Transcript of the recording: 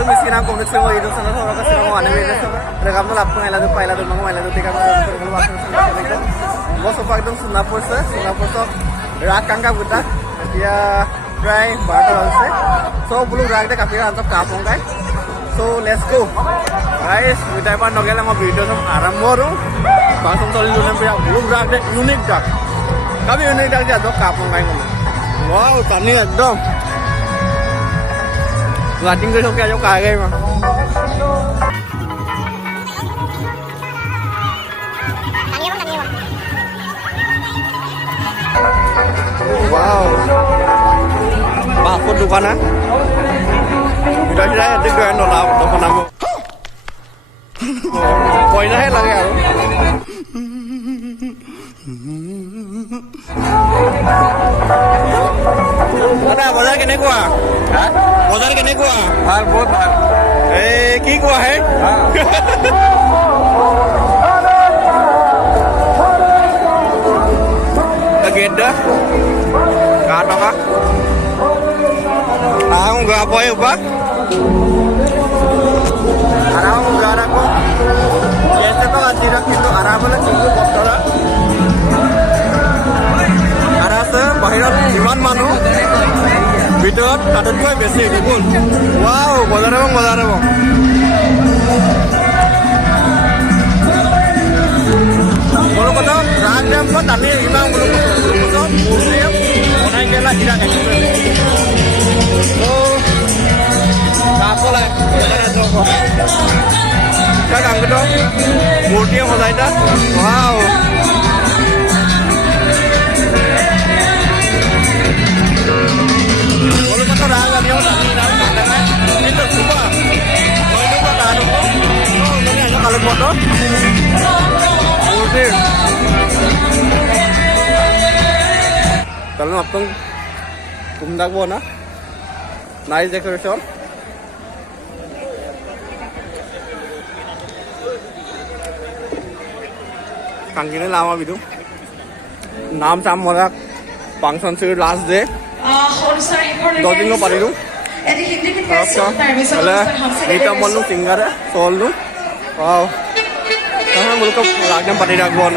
itu miskin aku nulis semua itu sana orang kasih mau aneh beda ada kamu lapang yang lalu mau yang lalu tiga mau waktu sana itu bos apa itu sunah puasa rakan ka buta dia try baru alse so belum rak deh kafe antap kapong guys so let's go guys kita pan nogela mau video sama aram baru langsung soalnya dulu nampak belum rak deh unik dak kami unik dak jatuh kapong guys wow tani एकदम lighting के क्या जो कहा गए मां wow passport दुकान है इधर इधर ada grand dolar depan aku पैसा है लगे यार ada बाजार कितने को है बाजार कितने को है हाल बहुत हाल की को है gate dah kata kak aku nggak apa ya pak aku nggak ada kok biasa tuh tidak itu arah mana tunggu botol arah se bahirat iman manu ভিতৰত তাতকৈ বেছি দেখোন ওয়াও বজাৰ এবং বলো কথা রাত দাম কত আমি ইমান বলো কত মুসলিম বনাই গেলা কিরা দেখি তো কাপলা বজারে তো কাকা আঙ্গুটো মূর্তি মজাইটা wow kalau foto kalau apung kumdak bona nice decoration kangkine lama bidu naam sam mola function se last day doding ko paridu kita mau tinggal ya soal lu wow karena muluk lagi party dagbon